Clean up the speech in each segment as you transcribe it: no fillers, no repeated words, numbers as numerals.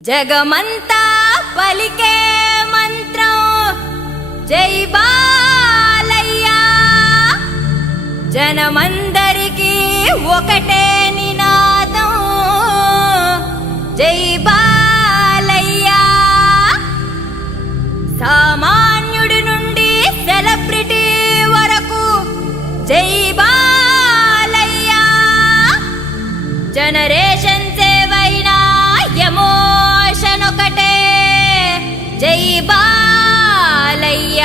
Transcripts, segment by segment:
జగమంతా పలికే మంత్రం జై బాలయ్య జనమందరికీ ఒకటే నినాదం జై బాలయ్య సామాన్యుడి నుండి సెలబ్రిటీ వరకు జై బాలయ్య జనరేషన్ సేవైనా ఎమోషన్ ఒకటే జై బాలయ్య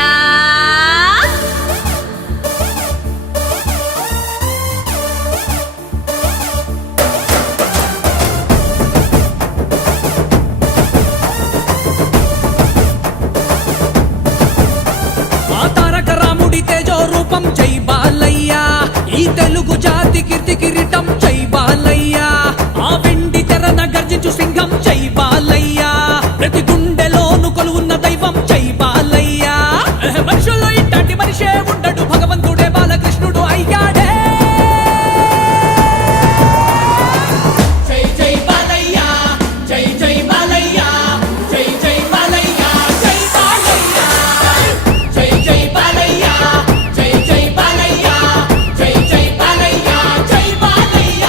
ఆ తారక రాముడి తేజో రూపం జై బాలయ్య ఈ తెలుగు జాతి కీర్తి కిరీటం జై బాలయ్య ఆ వెండి తెరన గర్జించు సింహం జై బాలయ్య ప్రతి గుండెలోను కొలువున్న దైవం జై బాలయ్య మనుషుల్లో ఇట్లాంటి మనిషే ఉండడు భగవంతుడే బాలకృష్ణుడు అయ్యాడే జై జై బాలయ్య జై జై బాలయ్య జై జై బాలయ్య జై బాలయ్య జై జై బాలయ్య జై జై బాలయ్య జై జై బాలయ్య జై బాలయ్య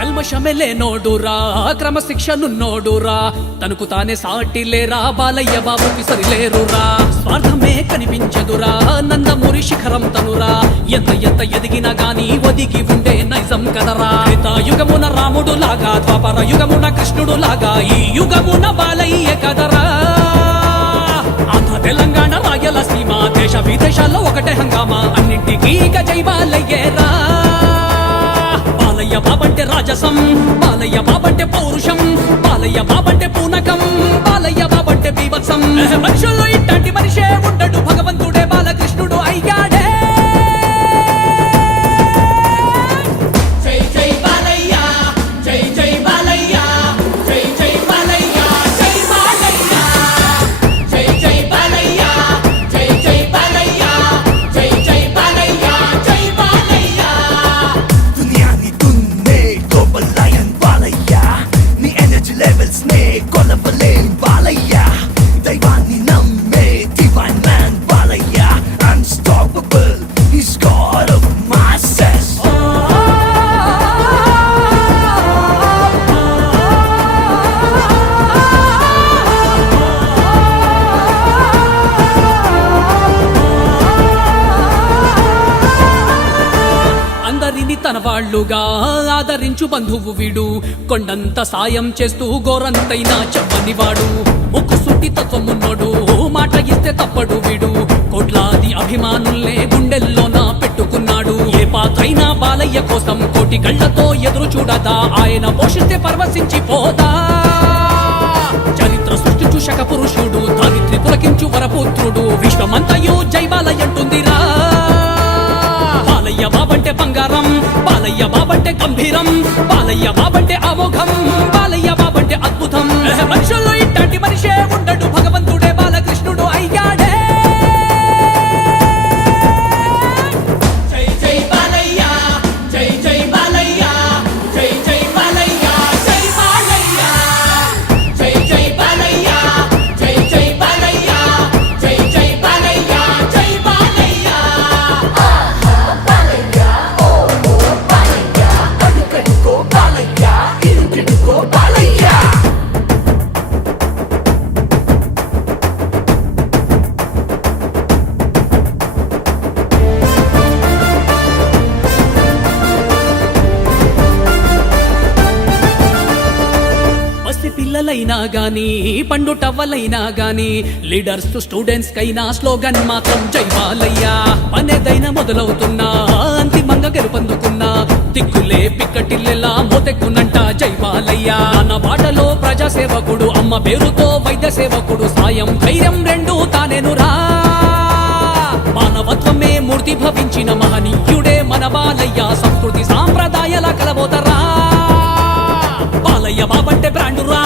కల్మషమెలే నోడురా క్రమశిక్షనున్నోడురా తనకు తానే సాటి లేరా బాలయ్య బాబుకి సరిలేరురా స్వార్థమే కనిపించదురా నందమూరి శిఖరం తనురా ఎంత ఎంత ఎదిగినా గాని ఒదిగి ఉండే నైజం కదరా యుగమున రాముడు లాగా ద్వాపర యుగమున కృష్ణుడు లాగా ఈ యుగమున బాలయ్య కదరా ఆంధ్ర తెలంగాణ రాయలసీమ దేశ విదేశాల్లో ఒకటే హంగామా అన్నింటికీ ఇక జై బాలయ్యేరా బాలయ్య బాబంటే రాజసం బాలయ్య బాబంటే పౌరుషం బాలయ్య బాబంటే పూనకం బాలయ్య బాబంటే బీభత్సం మనుషుల్లో ఇట్లాంటి మనిషే ఉండడు భగవంతుడే బాలకృష్ణుడు అయ్యాడే జై జై బాలయ్య జై జై బాలయ్య జై జై బాలయ్య జై బాలయ్య జై జై బాలయ్య జై జై బాలయ్య జై జై బాలయ్య జై బాలయ్య दुनिया नी तुन्ने global lion బాలయ్య నీ energy levels నే కొలవలేం బాలయ్య దైవాన్ని నమ్మే divine man Balayya unstoppable he's god of masses అందరిని తన వాళ్ళుగా ఆదరించు బంధువు వీడు కొండంత సాయం చేస్తూ గోరంతైనా చెప్పని వాడు ముక్కు సుట్టి తత్వమున్నోడు మాట ఇస్తే తప్పడు వీడు కోట్లాది అభిమానుల్నే గుండెల్లోన పెట్టుకున్నాడు ఏ పాత్రైనా బాలయ్య కోసం కోటి కళ్ళతో ఎదురు చూడదా ఆయన పోషిస్తే పరవశించిపోదా చరిత్ర సృష్టించు శక పురుషుడు దారిద్ర్య పులకించు వరపుత్రుడు విశ్వమంతయు జై బాలయ్య అంటుందిరా బాలయ్య బాబంటే బంగారం బాలయ్య బాబంటే గంభీరం బాలయ్య బాబంటే అమోఘం బాలయ్య బాబంటే అద్భుతం మనుషుల్లో ఇట్లాంటి మనిషే ఉండడు భగవంతుడే బాలకృష్ణుడు అయ్యాడే జై జై బాలయ్య జై జై బాలయ్య జై జై బాలయ్య జై బాలయ్య జై జై బాలయ్య జై జై బాలయ్య జై జై బాలయ్య జై బాలయ్య అడుగడుగో బాలయ్య ఇరుగిడుగో బాలయ్య పసి పిల్లలైనా గాని పండు టవ్వలైనా గాని లీడర్స్ స్టూడెంట్స్ కైనా స్లోగన్ మాత్రం జై బాలయ్య పనేదైనా మొదలవుతున్నా అంతిమంగా గెలుపొందుకున్నా దిక్కులే పిక్కటిల్లెలా మోతెక్కునంట జై బాలయ్య అన్న బాటలో ప్రజా సేవకుడు అమ్మ పేరుతో వైద్య సేవకుడు సాయం ధైర్యం రెండు తానేనురా మానవత్వమే మూర్తి భవించిన మహనీయుడే మన బాలయ్య సంస్కృతి సాంప్రదాయాల కలబోతరా బాలయ్య బాబంటే బ్రాండురా